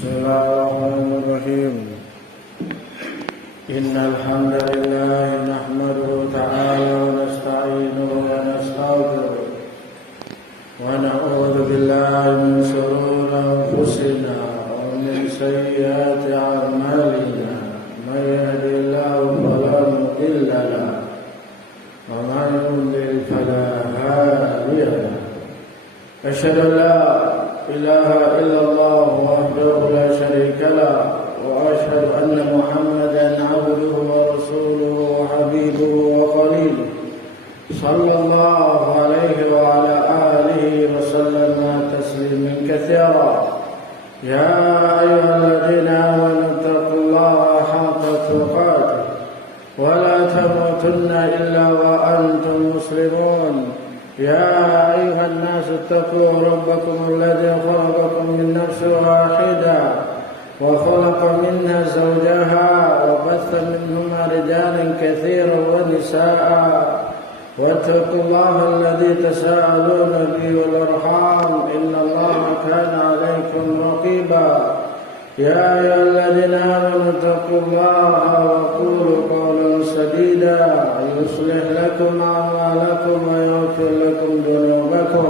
Bismillahirrahmanirrahim. Innal hamdalillah nahmaduhu ta'ala wa nasta'inuhu wa nastaghfiruh wa na'udzu billahi min shururi anfusina wa min sayyiati a'malina. May yahdihillahu fala mudilla lahu wa man yudlil fala hadiya lahu. Asyhadu an la ilaha illallah wahdahu la syarika lah wa asyhadu anna Muhammadan abduhu wa rasuluhu wa habibuhu wa khaliluhu sallallahu alaihi wa ala alihi wa sallama tasliman katsira. Ya ayyuhalladzina amanu taqullaha haqqa tuqatih wa la tamutunna illa wa antum muslimun. يا أيها الناس اتقوا ربكم الذي خلقكم من نفس واحدة وخلق منها زوجها وبث منهما رجالا كثيرا ونساء واتقوا الله الذي تساءلون به والأرحام إن الله كان عليكم رقيبا. يا أيها الذين آمنوا اتقوا الله وقولوا قولا سديدا يصلح لكم أعمالكم ويغفر لكم ذنوبكم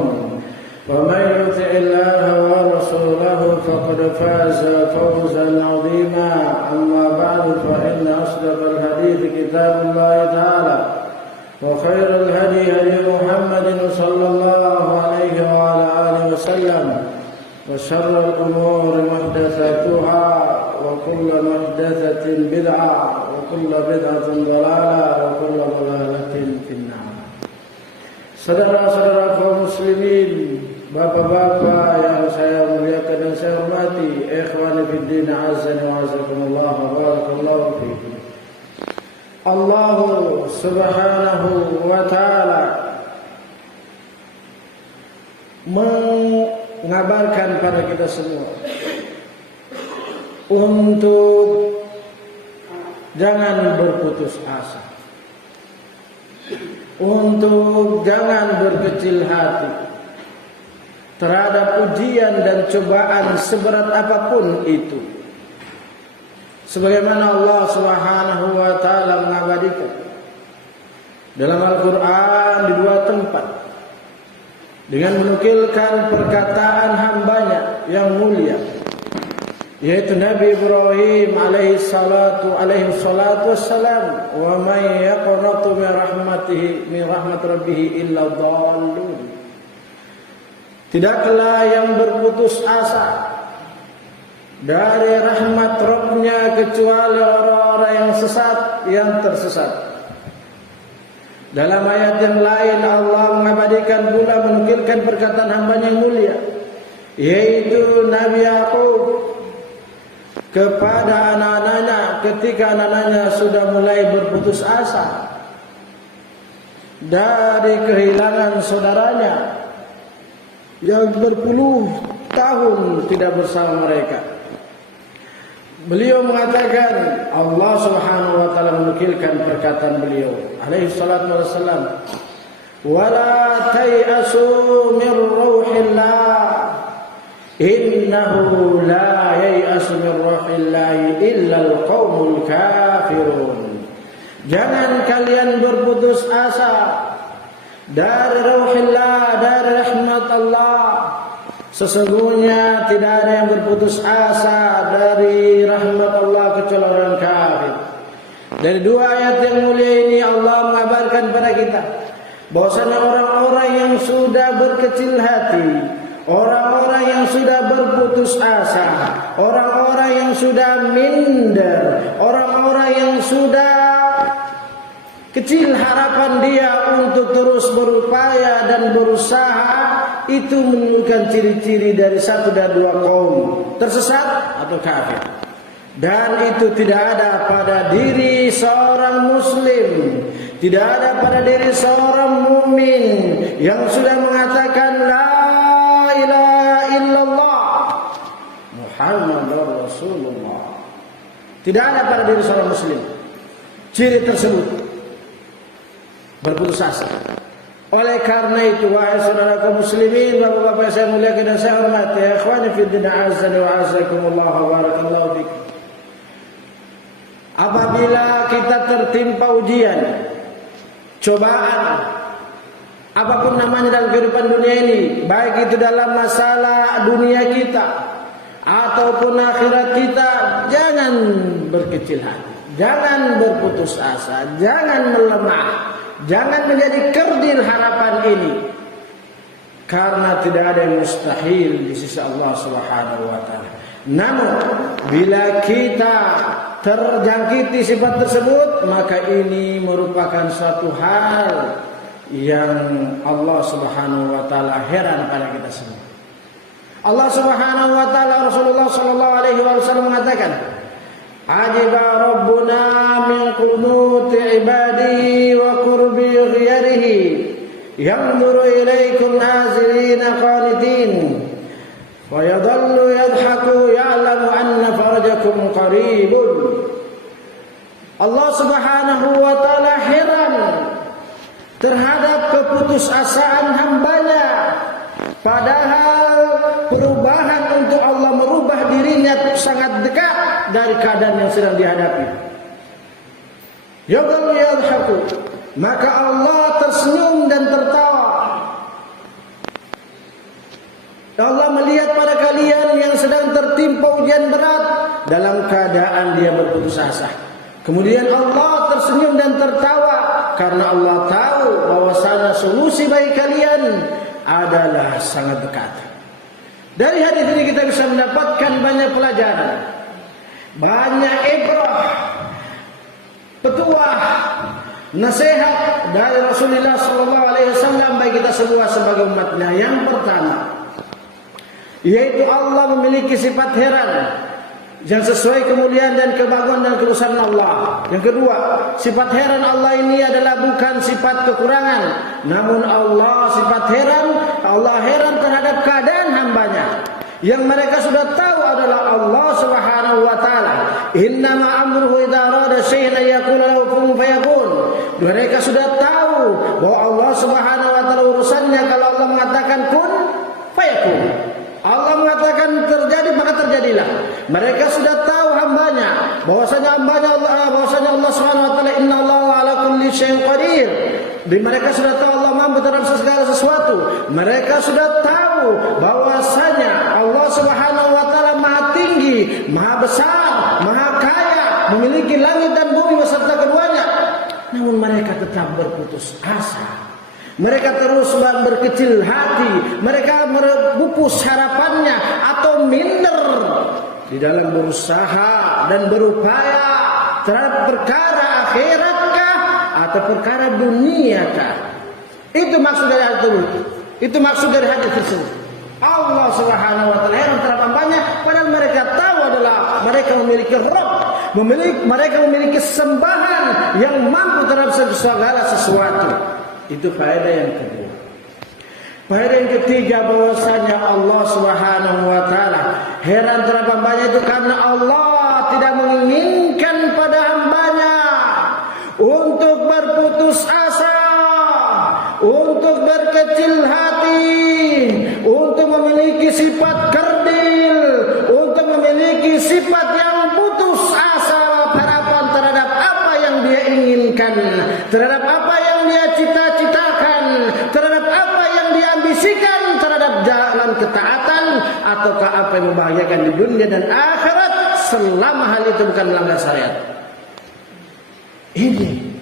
ومن يطع الله ورسوله فقد فاز فوزا عظيما. أما بعد فإن أصدق الحديث كتاب الله تعالى وخير الهدي هدي محمد صلى الله عليه وعلى آله وسلم وشر الأمور محدثاتها وكل محدثة بدعة وكل بدعة ضلالة وكل ضلالة في النار. Saudara-saudara kaum muslimin, bapak-bapak yang saya muliakan dan saya hormati, ikhwani fid din, azza wa jazakumullah wa barakallahu fiikum. Allah Subhanahu wa taala mengabarkan pada kita semua untuk jangan berputus asa, untuk jangan berkecil hati terhadap ujian dan cobaan seberat apapun itu. Sebagaimana Allah Subhanahu wa taala mengabadikan dalam Al-Qur'an di dua tempat dengan menukilkan perkataan hambanya yang mulia, yaitu Nabi Ibrahim alaihi salatu wassalam, wa may yaqnatu min rahmat rabbih illa dhallun. Tidaklah yang berputus asa dari rahmat Rabbnya kecuali orang-orang yang sesat, yang tersesat. Dalam ayat yang lain Allah mengabadikan pula, menukilkan perkataan hambanya yang mulia, yaitu Nabi Yakub kepada anak-anaknya ketika anak-anaknya sudah mulai berputus asa dari kehilangan saudaranya yang berpuluh tahun tidak bersama mereka. Beliau mengatakan, Allah Subhanahu wa taala menukilkan perkataan beliau alaihi salatu wassalam, wala tayasu min ruhillah innahu la yayasu min ruhillah illa alqaumul kafirun. Jangan kalian berputus asa dari ruhillah, dari rahmat Allah. Sesungguhnya tidak ada yang berputus asa dari rahmat Allah kecuali orang kafir. Dari dua ayat yang mulia ini Allah mengabarkan pada kita bahwasanya orang-orang yang sudah berkecil hati, orang-orang yang sudah berputus asa, orang-orang yang sudah minder, orang-orang yang sudah kecil harapan dia untuk terus berupaya dan berusaha, itu menunjukkan ciri-ciri dari satu dan dua kaum, tersesat atau kafir. Dan itu tidak ada pada diri seorang muslim, tidak ada pada diri seorang mukmin yang sudah mengatakan la ilaha illallah Muhammadur Rasulullah. Tidak ada pada diri seorang muslim ciri tersebut, berputus asa. Oleh karena itu, wahai saudara kaum muslimin, bapak-bapak yang saya muliakan dan saya hormati, ya ikhwani fi din, azza wa azakumullah wa barakallahu fikum. Apabila kita tertimpa ujian, cobaan, apapun namanya dalam kehidupan dunia ini, baik itu dalam masalah dunia kita ataupun akhirat kita, jangan berkecil hati, jangan berputus asa, jangan melemah, jangan menjadi kerdil harapan ini, karena tidak ada yang mustahil di sisi Allah Subhanahu wa taala. Namun bila kita terjangkiti sifat tersebut, maka ini merupakan suatu hal yang Allah Subhanahu wa taala heran pada kita semua. Allah Subhanahu wa taala, Rasulullah sallallahu alaihi wasallam mengatakan, "Ajiba rabbuna min qunuti ibadihi wa qurbi ghayrihi, yanzuru ilaikum nazilina qanitin, wa yadhallu yadhaku ya'lamu anna farajakum qaribun." Allah Subhanahu wa taala heran terhadap keputusasaan hambanya, padahal perubahan untuk Allah merubah dirinya sangat dekat dari keadaan yang sedang dihadapi. Yadhallu yadhaku, maka Allah tersenyum dan tertawa. Allah melihat pada kalian yang sedang tertimpa ujian berat dalam keadaan dia berputus asa. Kemudian Allah tersenyum dan tertawa karena Allah tahu bahwasanya solusi bagi kalian adalah sangat dekat. Dari hadis ini kita bisa mendapatkan banyak pelajaran, banyak ibrah, petuah, nasihat dari Rasulullah SAW bagi kita semua sebagai umatnya. Yang pertama, yaitu Allah memiliki sifat heran yang sesuai kemuliaan dan kebaguan dan kebesaran Allah. Yang kedua, sifat heran Allah ini adalah bukan sifat kekurangan, namun Allah sifat heran. Allah heran terhadap keadaan hambanya yang mereka sudah tahu adalah Allah Subhanahu wa taala. Innama amruhu idza arada syai'an yaqulu lahu kun fayakun. Mereka sudah tahu bahwa Allah Subhanahu wa taala urusannya kalau Allah mengatakan kun fayakun. Allah mengatakan terjadi maka terjadilah. Mereka sudah tahu hambanya, bahwasanya Allah Subhanahu wa taala innallaha ala kulli syai'in qadir. Mereka sudah tahu Allah mampu terhadap segala sesuatu. Mereka sudah tahu bahwasanya Allah Subhanahu wa taala maha tinggi, maha besar, maha kaya, memiliki langit dan bumi beserta keduanya. Namun mereka tetap berputus asa. Mereka terus berkecil hati, mereka memupus harapannya atau minder di dalam berusaha dan berupaya terhadap perkara akhiratkah atau perkara duniakah. Itu maksud dari hadis itu. Itu maksud dari hadis tersebut. Allah Subhanahu wa taala heran terhadap hambanya, padahal mereka tahu adalah mereka memiliki Rabb, mereka memiliki sembahan yang mampu terhadap segala sesuatu. Itu faedah yang kedua. Faedah yang ketiga, bahwasanya Allah Subhanahu wa taala heran terhadap hambanya itu karena Allah tidak menginginkan pada hambanya untuk berputus asa, untuk berkecil hati, untuk memiliki sifat kerdil, untuk memiliki sifat yang putus asa harapan terhadap apa yang dia inginkan, terhadap apa yang dia cita-citakan, terhadap apa yang dia ambisikan, terhadap jalan ketaatan ataukah apa yang membahayakan di dunia dan akhirat, selama hal itu bukan melanggar syariat. Ini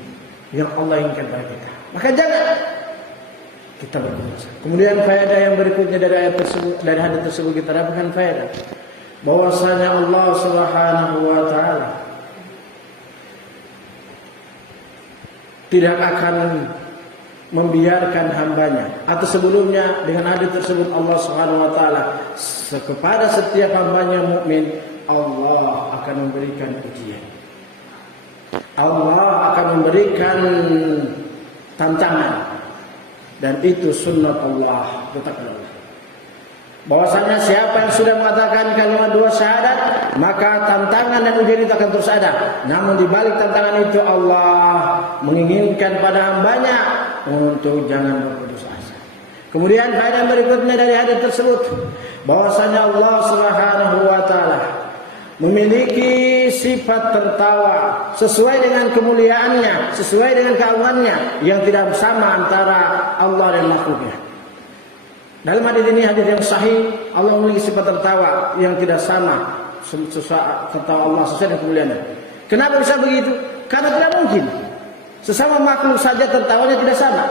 yang Allah inginkan pada kita. Maka jangan kita berputus. Kemudian faedah yang berikutnya dari ayat tersebut, dari hadis tersebut kita dapatkan faedah bahwasanya Allah Subhanahu wa taala tidak akan membiarkan hambanya, atau sebelumnya dengan hadis tersebut Allah Subhanahu wa taala kepada setiap hambanya mukmin Allah akan memberikan ujian. Allah akan memberikan tantangan, dan itu sunnah Allah, tetaplah. Bahwasanya siapa yang sudah mengatakan kalimat dua syahadat, maka tantangan dan ujian itu akan terus ada. Namun di balik tantangan itu Allah menginginkan pada hambanya untuk jangan berputus asa. Kemudian faedah berikutnya dari hadis tersebut, bahwasanya Allah Subhanahu wa taala memiliki sifat tertawa sesuai dengan kemuliaannya, sesuai dengan keagungannya yang tidak sama antara Allah dan makhluknya. Dalam hadis ini, hadis yang sahih, Allah memiliki sifat tertawa yang tidak sama tertawa Allah sesuai dengan kemuliaannya. Kenapa bisa begitu? Karena tidak mungkin sesama makhluk saja tertawanya tidak sama.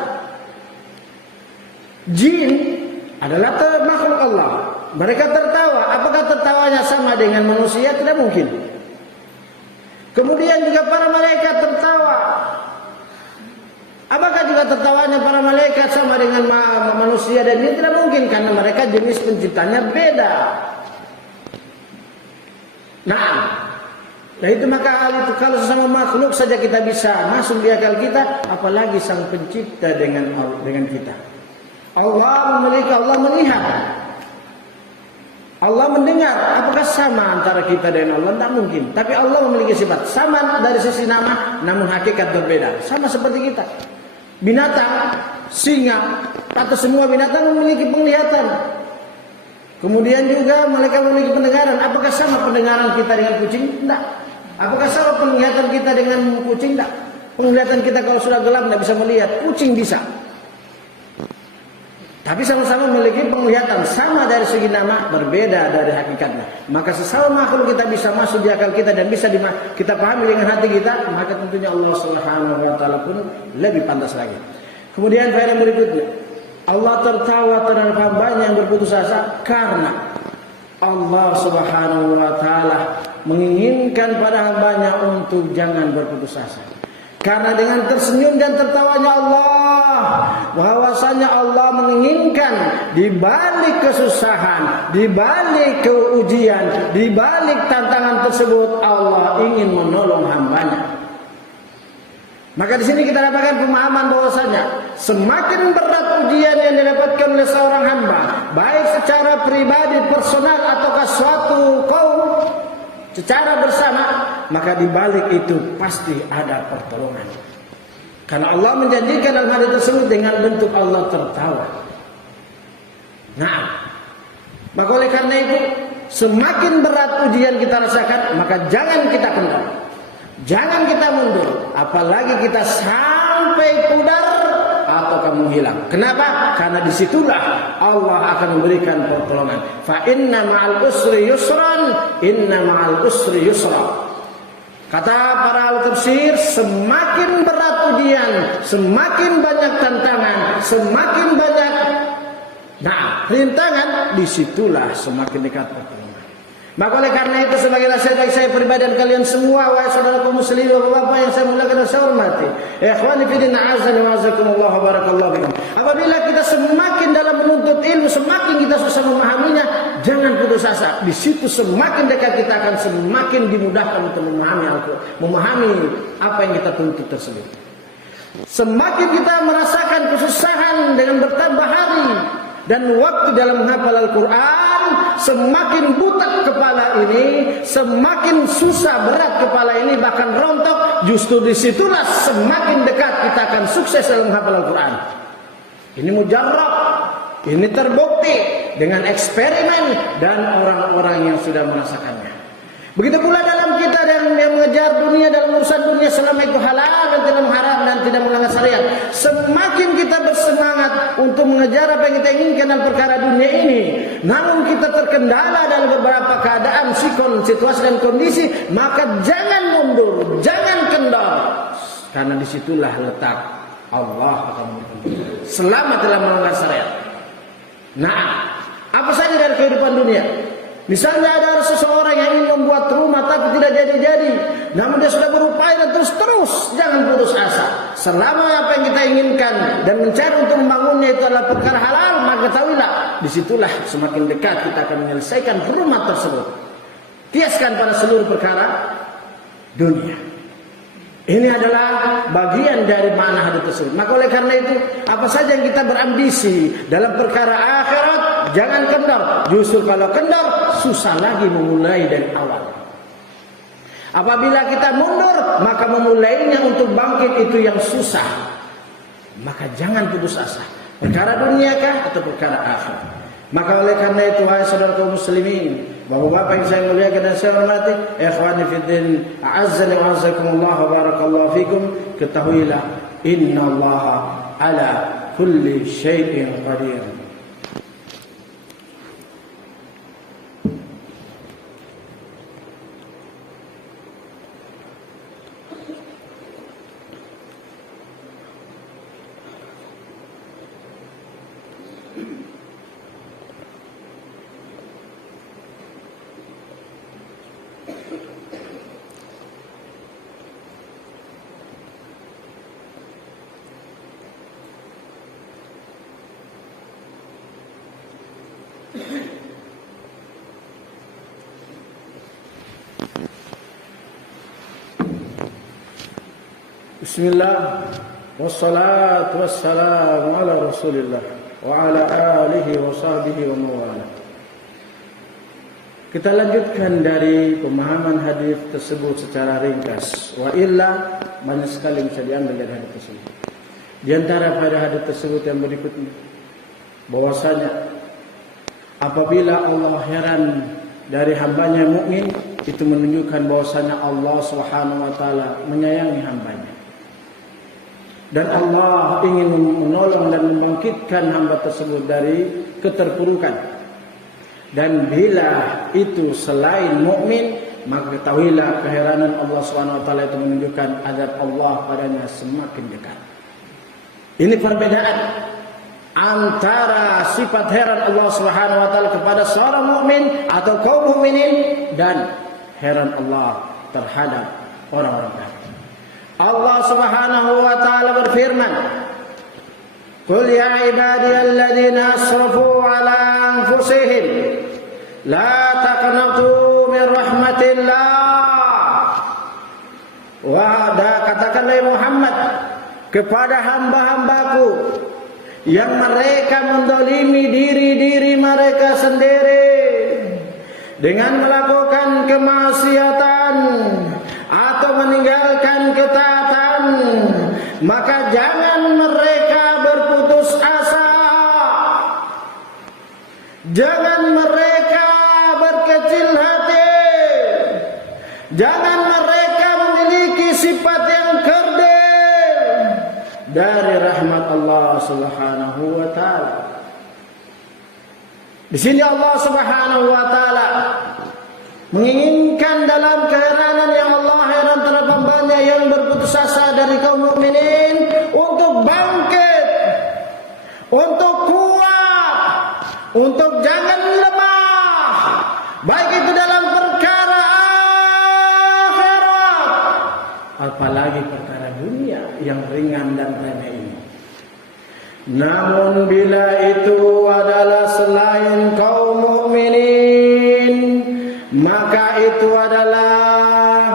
Jin adalah makhluk Allah, mereka tertawa. Apakah tertawanya sama dengan manusia? Tidak mungkin. Kemudian juga para malaikat tertawa. Apakah juga tertawanya para malaikat sama dengan manusia dan jin? Tidak mungkin, karena mereka jenis penciptanya beda. Nah itu maka itu kalau sesama makhluk saja kita bisa masuk di akal kita, apalagi sang pencipta dengan kita. Allah memiliki, Allah melihat, Allah mendengar. Apakah sama antara kita dengan Allah? Tidak mungkin. Tapi Allah memiliki sifat sama dari sisi nama, namun hakikat berbeda. Sama seperti kita. Binatang, singa, atau semua binatang memiliki penglihatan. Kemudian juga mereka memiliki pendengaran. Apakah sama pendengaran kita dengan kucing? Tidak. Apakah sama penglihatan kita dengan kucing? Tidak. Penglihatan kita kalau sudah gelap tidak bisa melihat. Kucing bisa. Tapi sama-sama memiliki penglihatan. Sama dari segi nama, berbeda dari hakikatnya. Maka sesama makhluk kita bisa masuk di akal kita dan bisa kita pahami dengan hati kita. Maka tentunya Allah Subhanahu wa taala pun lebih pantas lagi. Kemudian faedah berikutnya, Allah tertawa terhadap hambanya yang berputus asa karena Allah Subhanahu wa taala menginginkan pada hambanya untuk jangan berputus asa. Karena dengan tersenyum dan tertawanya Allah, bahwasanya Allah menginginkan di balik kesusahan, di balik keujian, di balik tantangan tersebut, Allah ingin menolong hambanya. Maka di sini kita dapatkan pemahaman bahwasanya semakin berat ujian yang didapatkan oleh seorang hamba, baik secara pribadi, personal, ataukah suatu kaum secara bersama, maka di balik itu pasti ada pertolongan. Karena Allah menjanjikan dalam hadis tersebut dengan bentuk Allah tertawa. Nah, maka oleh karena itu semakin berat ujian kita rasakan, maka jangan kita kendor. Jangan kita mundur, apalagi kita sampai pudar atau kamu hilang. Kenapa? Karena disitulah Allah akan memberikan pertolongan. Fa inna ma'al usri yusran, inna ma'al usri yusra. Kata para ahli tafsir, semakin berat ujian, semakin banyak tantangan, semakin banyak rintangan, disitulah semakin dekat pertolongan. Maka oleh karena itu sebagai nasihat bagi saya pribadi dan kalian semua, wahai saudaraku muslim, bapak-bapak yang saya muliakan dan saya hormati, ikhwani fillah, a'azzani wa a'azzakumullah wa barakallahu fikum. Apabila kita semakin dalam menuntut ilmu, semakin kita susah memahaminya, jangan putus asa. Di situ semakin dekat kita akan semakin dimudahkan untuk memahami apa yang kita tuntut tersebut. Semakin kita merasakan kesusahan dengan bertambah hari dan waktu dalam menghafal Al-Quran, semakin butak kepala ini, semakin susah berat kepala ini, bahkan rontok. Justru disitulah semakin dekat kita akan sukses dalam menghafal Al-Quran. Ini mujarrab, ini terbukti dengan eksperimen dan orang-orang yang sudah merasakannya. Begitu pula dalam kita yang mengejar dunia, dalam urusan dunia selama itu halal dan tidak haram dan tidak melanggar syariat. Semakin kita bersemangat untuk mengejar apa yang kita inginkan dalam perkara dunia ini, namun kita terkendala dalam beberapa keadaan, situasi dan kondisi, maka jangan mundur, jangan kendor. Karena disitulah letak Allah akan berkumpul. Selamat dalam melanggar syariat. Nah, apa saja dari kehidupan dunia? Misalnya ada seseorang yang ingin membuat rumah tapi tidak jadi-jadi, namun dia sudah berupaya dan terus jangan putus asa. Selama apa yang kita inginkan dan mencari untuk membangunnya itu adalah perkara halal, maka ketahuilah disitulah semakin dekat kita akan menyelesaikan rumah tersebut. Kiaskan pada seluruh perkara dunia. Ini adalah bagian dari makna hadis tersebut. Maka oleh karena itu, apa saja yang kita berambisi dalam perkara akhirat, jangan kendor. Justru kalau kendor, susah lagi memulai dari awal. Apabila kita mundur, maka memulainya untuk bangkit itu yang susah. maka jangan putus asa. Perkara dunia kah atau perkara akhirat. Maka oleh karena itu, hai saudara kaum muslimin, bapak-bapak yang saya muliakan dan saya hormati, ikhwani fiddin, a'azzani wa a'azzakumullah wa barakallahu fikum, ketahuilah innallaha ala kulli syai'in qadir. Bismillah, wassalatu wassalamu ala rasulillah wa ala alihi wa sahbihi wa mawala. Kita lanjutkan dari pemahaman hadis tersebut secara ringkas. Wa illa, banyak sekali bisa diambil dari hadis tersebut. Di antara pada hadis tersebut yang berikutnya, bahwasanya apabila Allah heran dari hambanya mukmin, itu menunjukkan bahwasanya Allah Subhanahu wa taala menyayangi hambanya. Dan Allah ingin menolong dan membangkitkan hamba tersebut dari keterpurukan. Dan bila itu selain mukmin, maka ketahuilah keheranan Allah Subhanahu wa taala itu menunjukkan azab Allah padanya semakin dekat. Ini perbedaan antara sifat heran Allah Subhanahu wa taala kepada seorang mukmin atau kaum mukminin dan heran Allah terhadap orang-orang kafir. Allah Subhanahu wa taala berfirman, "Qul ya ibadiyalladzina asrafu ala anfusihim la taqnatu min rahmatillah." Wahada, katakanlah Muhammad kepada hamba-hambaku yang mereka mendolimi diri-diri mereka sendiri dengan melakukan kemaksiatan atau meninggalkan ketaatan, maka jangan mereka berputus asa, jangan mereka berkecil hati, jangan mereka memiliki sifat yang kerdil dari rahmat Allah Subhanahu wa taala. Di sini Allah Subhanahu wa taala menginginkan dalam keheranan yang Allah heran terhadap hambanya yang berputus asa dari kaum mukminin untuk bangkit, untuk kuat, untuk jangan lemah, baik itu dalam perkara akhirat apalagi perkara dunia yang ringan dan remeh ini. Namun bila itu adalah selain kaum mukminin, maka itu adalah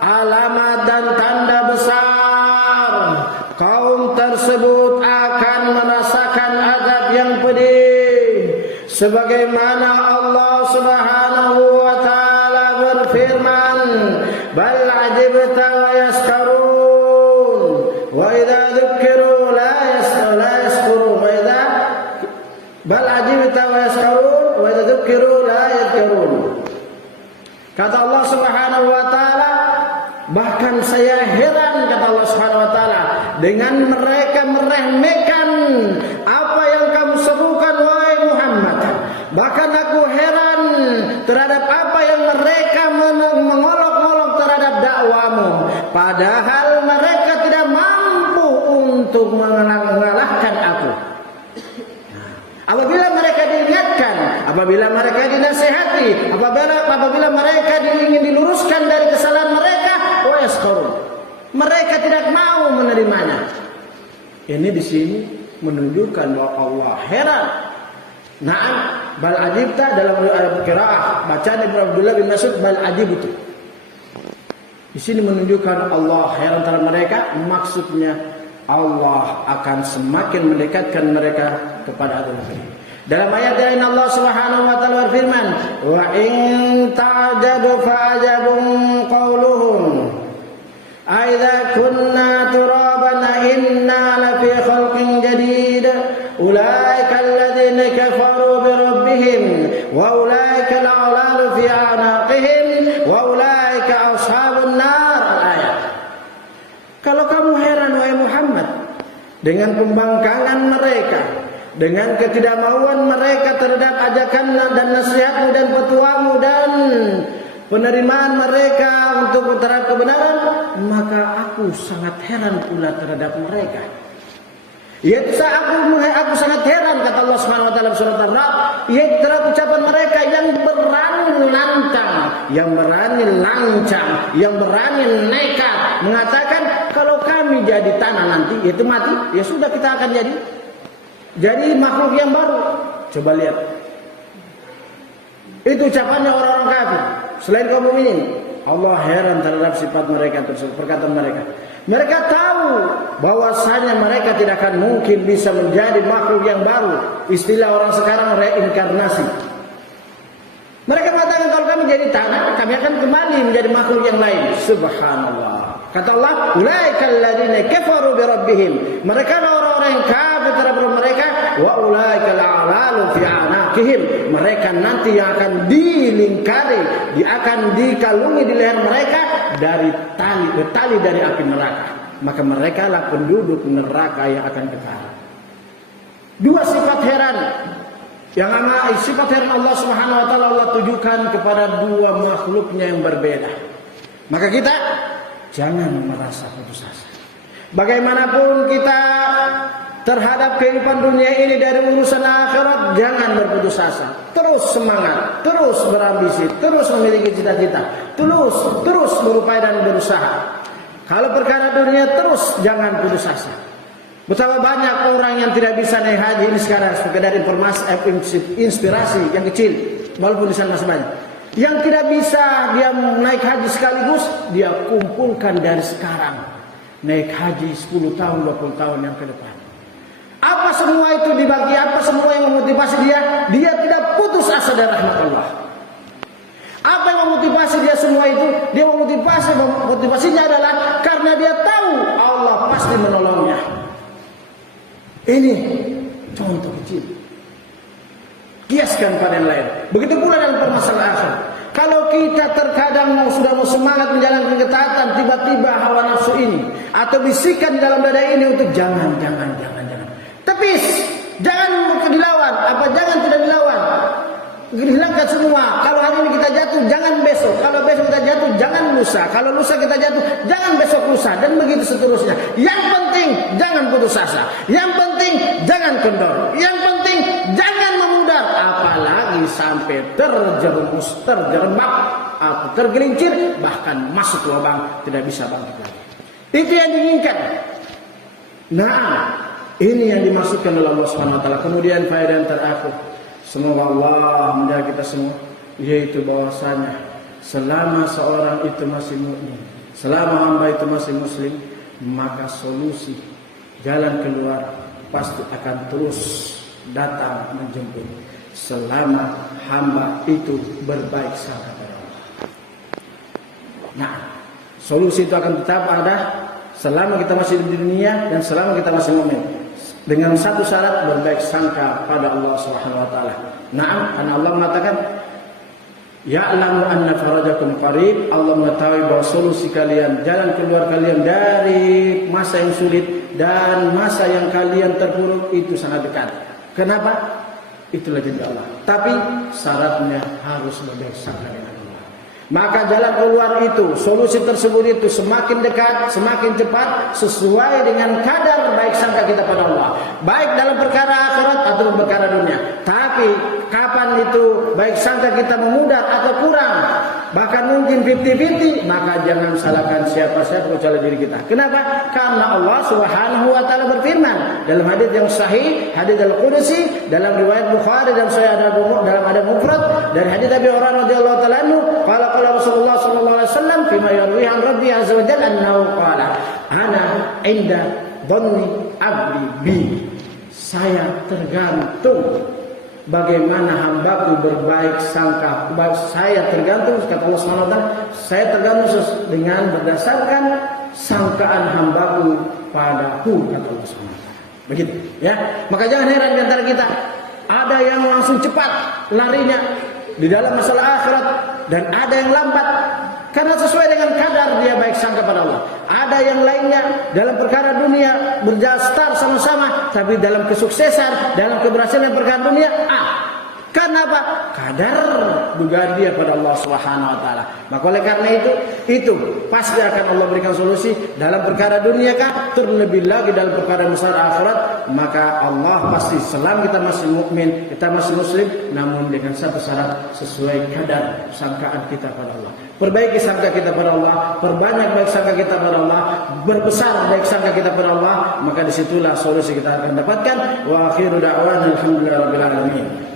alamat dan tanda besar kaum tersebut akan merasakan azab yang pedih, sebagaimana Allah Subhanahu wa taala berfirman, "Bal ajibta wa yaskarun wa idza dzukiru la yaskurun wa idza bal ajibta wa yaskarun wa idza dzukiru la yadhkurun." Kata Allah Subhanahu wa taala, bahkan saya heran, kata Allah Subhanahu wa taala, dengan mereka meremehkan apa yang kamu serukan wahai Muhammad. Bahkan aku heran terhadap apa yang mereka mengolok-olok terhadap dakwamu, padahal mereka tidak mampu untuk mengalahkan aku. Apabila mereka diingatkan, apabila mereka dinasihati, apabila mereka ingin diluruskan dari kesalahan mereka, mereka tidak mau menerimanya. Ini di sini menunjukkan bahwa Allah heran. Naam, bal ajibta dalam qiraah bacaan Ibnu Abdullah bin Mas'ud, bal ajibtu. Di sini menunjukkan Allah heran terhadap mereka, maksudnya Allah akan semakin mendekatkan mereka kepada Allah. Dalam ayat lain Allah Subhanahu wa taala berfirman, "Wa in ta'jadu fa'ajabun qawluhum aidza kunna turaban inna la fi khalqin wa ulaika al-aghlalu fi a'naqihim wa ulaika ashabun nar. Ayat. Kalau kamu heran wahai Muhammad dengan pembangkangan mereka, dengan ketidakmauan mereka terhadap ajakan dan nasihatmu dan petuamu dan penerimaan mereka untuk terhadap kebenaran, maka aku sangat heran pula terhadap mereka. Yaitu aku sangat heran, kata Allah Subhanahu wa taala surat Ar-Ra'd, yaitu terhadap ucapan mereka yang berani lantang, yang berani lancang, yang berani nekat mengatakan kalau kami jadi tanah nanti, yaitu mati, ya sudah kita akan jadi makhluk yang baru. Coba lihat. Itu ucapannya orang-orang kafir. Selain kaum mukminin, Allah heran terhadap sifat mereka tersebut, perkataan mereka. Mereka tahu bahwasanya mereka tidak akan mungkin bisa menjadi makhluk yang baru. Istilah orang sekarang reinkarnasi. Mereka mengatakan kalau kami jadi tanah, kami akan kembali menjadi makhluk yang lain. Subhanallah. Kata Allah, ulaikal ladzina kafaru bi rabbihim. Mereka adalah orang-orang yang kafir terhadap mereka, wa ulaikal a'lalu fi a'naqihim. Mereka nanti yang akan dilingkari, akan dikalungi di leher mereka dari tali dari api neraka. Maka mereka lah penduduk neraka yang akan kekal. Dua sifat heran. Yang sifat heran Allah Subhanahu wa taala Allah tujukan kepada dua makhluknya yang berbeda. Maka kita jangan merasa putus asa. Bagaimanapun kita terhadap kehidupan dunia ini dari urusan akhirat, jangan berputus asa. Terus semangat, terus berambisi, terus memiliki cita-cita, terus berupaya dan berusaha. Kalau perkara dunia terus jangan putus asa. Betapa banyak orang yang tidak bisa naik haji ini sekarang sekedar informasi, inspirasi yang kecil, walaupun di sana masih banyak. Yang tidak bisa dia naik haji sekaligus, dia kumpulkan dari sekarang naik haji 10 tahun, 20 tahun yang ke depan. Apa semua itu dibagi, apa semua yang memotivasi dia? Dia tidak putus asa dari rahmat Allah. Apa yang memotivasi dia semua itu? Dia motivasinya adalah karena dia tahu Allah pasti menolongnya. Ini contoh kecil. Kiaskan pada yang lain. Begitu pula dalam permasalahan akhirat. Kalau kita terkadang sudah mau semangat menjalankan ketaatan, tiba-tiba hawa nafsu ini atau bisikan dalam dada ini untuk jangan. Tepis, jangan dilawan. Jangan tidak dilawan. Hilangkan semua. Kalau hari ini kita jatuh, jangan besok. Kalau besok kita jatuh, jangan lusa. Kalau lusa kita jatuh, jangan besok lusa. Dan begitu seterusnya. Yang penting, jangan putus asa. Yang penting, jangan kendor. Yang penting, jangan memudar. Apalagi sampai terjerumus, terjerembab, atau tergelincir, bahkan masuk lubang, tidak bisa bangkit lagi. Itu yang diinginkan. Nah, ini yang dimaksudkan oleh Allah Subhanahu wa taala. Kemudian faedah yang terakhir, semoga Allah menjaga kita semua, yaitu bahwasanya selama seorang itu masih mukmin, selama hamba itu masih muslim, maka solusi jalan keluar pasti akan terus datang menjemput. Selama hamba itu berbaik sangka kepada Allah. Nah, solusi itu akan tetap ada selama kita masih di dunia dan selama kita masih mukmin. Dengan satu syarat, berbaik sangka pada Allah Subhanahu wa taala. Naam, karena Allah mengatakan ya'lamu anna farajakum qarib. Allah mengetahui bahwa solusi kalian, jalan keluar kalian dari masa yang sulit dan masa yang kalian terpuruk itu sangat dekat. Kenapa? Itulah janji Allah. Tapi syaratnya harus berbaik sangka dengan Allah. Maka jalan keluar itu, solusi tersebut itu semakin dekat, semakin cepat, sesuai dengan kadar baik sangka kita pada Allah. Baik dalam perkara akhirat atau perkara dunia. Tapi kapan itu baik sangka kita memudar atau kurang, bahkan mungkin 50-50, maka jangan salahkan siapa-siapa kecuali diri kita. Kenapa? Karena Allah Subhanahu wa taala berfirman dalam hadis yang sahih, hadis Al-Qudsi, dalam riwayat Bukhari dan Sahih dalam adab mufrad dari hadis Abi Hurairah radhiyallahu taala anhu, qala Rasulullah sallallahu alaihi wasallam fima yarwi an Rabbi azza wa jalla annahu qala ana inda dhanni abdi bi. Saya tergantung bagaimana hambaku berbaik sangka. Saya tergantung, kata Allah Subhanahu wa taala, saya tergantung dengan berdasarkan sangkaan hambaku padaku, kata Allah Subhanahu wa taala. Begitu, ya. Maka jangan heran di antara kita Ada yang langsung cepat larinya di dalam masalah akhirat, dan ada yang lambat karena sesuai dengan kadar dia baik sangka pada Allah. Ada yang lainnya dalam perkara dunia berjastar sama-sama, tapi dalam kesuksesan, dalam keberhasilan perkara dunia karena apa? Kadar dugaan dia pada Allah Subhanahu wa taala. Maka oleh karena itu pasti akan Allah berikan solusi dalam perkara dunia kah, terlebih lagi dalam perkara masalah akhirat. Maka Allah pasti selama kita masih mukmin, kita masih muslim, namun dengan satu syarat, sesuai kadar sangkaan kita pada Allah. Perbaiki sangka kita pada Allah, perbanyak baik sangka kita pada Allah, berbesar baik sangka kita pada Allah, maka disitulah solusi kita akan dapatkan. Wa akhiru da'wana alhamdulillahirabbil alamin.